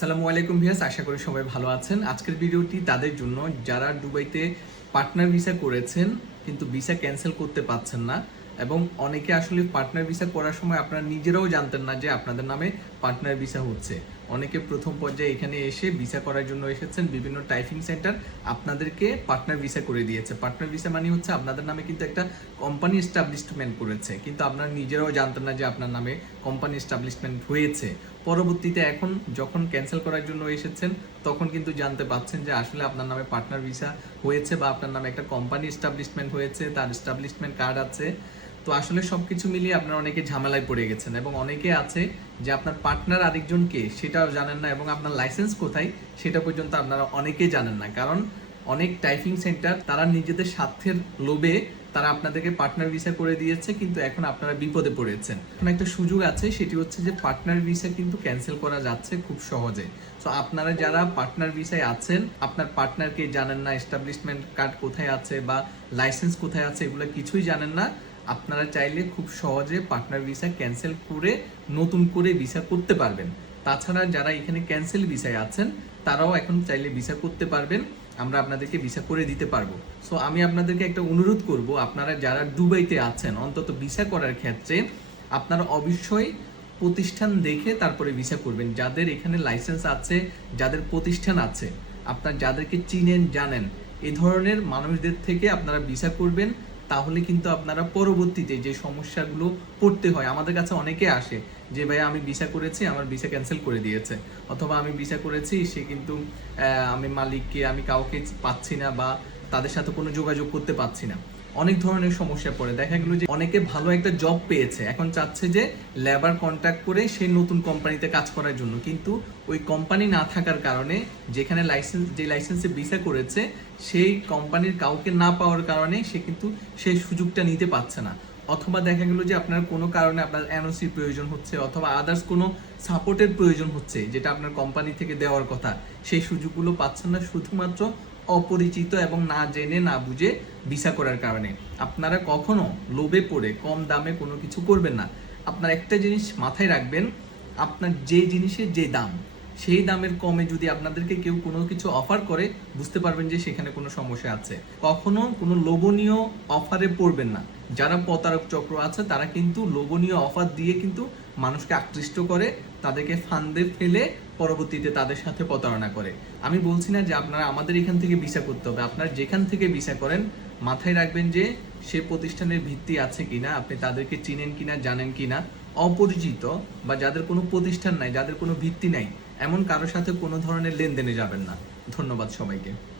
আসসালামু আলাইকুম ভিয়াস আশা করি সবাই ভালো আছেন। আজকের ভিডিওটি তাদের জন্য, যারা দুবাইতে পার্টনার ভিসা করেছেন, কিন্তু ভিসা ক্যান্সেল করতে পারছেন না, এবং অনেকে আসলে পার্টনার ভিসা করার সময় আপনারা নিজেরাও জানতেন না যে আপনাদের নামে পার্টনার ভিসা হচ্ছে। অনেকে প্রথম পর্যায়ে এখানে এসে ভিসা করার জন্য এসেছেন, বিভিন্ন টাইপিং সেন্টার আপনাদেরকে পার্টনার ভিসা করে দিয়েছে। পার্টনার ভিসা মানে হচ্ছে আপনাদের নামে কিন্তু একটা কোম্পানি এস্টাবলিশমেন্ট করেছে। কিন্তু আপনারা নিজেরাও জানতেন না যে আপনার নামে কোম্পানি এস্টাবলিশমেন্ট হয়েছে। পরবর্তীতে এখন যখন ক্যান্সেল করার জন্য এসেছেন, তখন কিন্তু জানতে পাচ্ছেন যে আসলে আপনার নামে পার্টনার ভিসা হয়েছে বা আপনার নামে একটা কোম্পানি এস্টাবলিশমেন্ট হয়েছে, তার এস্টাবলিশমেন্ট কার্ড আছে। তো আসলে সবকিছু মিলিয়ে আপনারা অনেকে ঝামেলায় পড়ে গেছেন এবং অনেকে আছে যে আপনার পার্টনার আরেকজনকে সেটাও জানেন না এবং আপনার লাইসেন্স কোথায় সেটা পর্যন্ত আপনারা অনেকেই জানেন না। কারণ অনেক টাইপিং সেন্টার তারা নিজেদের স্বার্থের লোভে তারা আপনাদেরকে পার্টনার ভিসা করে দিয়েছে কিন্তু এখন আপনারা বিপদে পড়েছেন। এখন একটা সুযোগ আছে, সেটি হচ্ছে যে পার্টনার ভিসা কিন্তু ক্যান্সেল করা যাচ্ছে খুব সহজে। সো আপনারা যারা পার্টনার ভিসায় আছেন, আপনার পার্টনারকে জানেন না এস্টাবলিশমেন্ট কার্ড কোথায় আছে বা লাইসেন্স কোথায় আছে এগুলো কিছুই জানেন না। আপনারা চাইলে খুব সহজে পার্টনার ভিসা ক্যান্সেল করে নতুন করে ভিসা করতে পারবেন। তাছাড়া যারা এখানে ক্যান্সেল ভিসায় আছেন, তারাও এখন চাইলে ভিসা করতে পারবেন। আমরা আপনাদেরকে ভিসা করে দিতে পারব। সো আমি আপনাদেরকে একটা অনুরোধ করব, আপনারা যারা দুবাইতে আছেন, অন্তত ভিসা করার ক্ষেত্রে আপনারা অবশ্যই প্রতিষ্ঠান দেখে তারপরে ভিসা করবেন। যাদের এখানে লাইসেন্স আছে, যাদের প্রতিষ্ঠান আছে, আপনার যাদেরকে চিনেন, জানেন, এ ধরনের মানুষদের থেকে আপনারা ভিসা করবেন। তাহলে কিন্তু আপনারা পরবর্তীতে যে সমস্যাগুলো পড়তে হয়, আমাদের কাছে অনেকে আসে যে ভাই আমি ভিসা করেছি, আমার ভিসা ক্যান্সেল করে দিয়েছে। অথবা, আমি ভিসা করেছি, সে কিন্তু আমি মালিককে, আমি কাউকে পাচ্ছি না বা তাদের সাথে কোনো যোগাযোগ করতে পারছি না। অনেক ধরনের সমস্যা পড়ে। দেখা গেলো যে অনেকে ভালো একটা জব পেয়েছে। এখন চাচ্ছে যে লেবার কন্ট্যাক্ট করে সে নতুন কোম্পানিতে কাজ করার জন্য। কিন্তু ওই কোম্পানি না থাকার কারণে যেখানে লাইসেন্স যে লাইসেন্সে ভিসা করেছে, সেই কোম্পানির কাউকে না পাওয়ার কারণে সে কিন্তু সেই সুযোগটা নিতে পারছে না। অথবা দেখা গেলো যে আপনার কোনো কারণে আপনার এনওসির প্রয়োজন হচ্ছে, অথবা আদার্স কোনো সাপোর্টের প্রয়োজন হচ্ছে, যেটা আপনার কোম্পানি থেকে দেওয়ার কথা, সেই সুযোগগুলো পাচ্ছেন না। শুধুমাত্র অপরিচিত এবং না জেনে, না বুঝে ভিসা করার কারণে। আপনারা কখনো লোভে পড়ে কম দামে কোনো কিছু করবেন না। আপনার একটা জিনিস মাথায় রাখবেন, আপনার যে জিনিসের যে দাম, সেই দামের কমে যদি আপনাদেরকে কেউ কোনো কিছু অফার করে, বুঝতে পারবেন যে সেখানে কোনো সমস্যা আছে। কখনো কোনো লোভনীয় অফারে পড়বেন না। যারা প্রতারক চক্র আছে, তারা কিন্তু লোভনীয় অফার দিয়ে কিন্তু মানুষকে আকৃষ্ট করে, তাদেরকে ফান্দে ফেলে পরবর্তীতে তাদের সাথে প্রতারণা করে। আমি বলছি না যে আপনারা আমাদের এখান থেকে ভিসা করতে হবে। আপনারা যেখান থেকে ভিসা করেন, মাথায় রাখবেন যে সে প্রতিষ্ঠানের ভিত্তি আছে কিনা, আপনি তাদেরকে চিনেন কিনা, জানেন কিনা, অপরিচিত বা যাদের কোনো প্রতিষ্ঠান নাই, যাদের কোনো ভিত্তি নাই, এমন কারোর সাথে কোনো ধরনের লেনদেনে যাবেন না। ধন্যবাদ সবাইকে।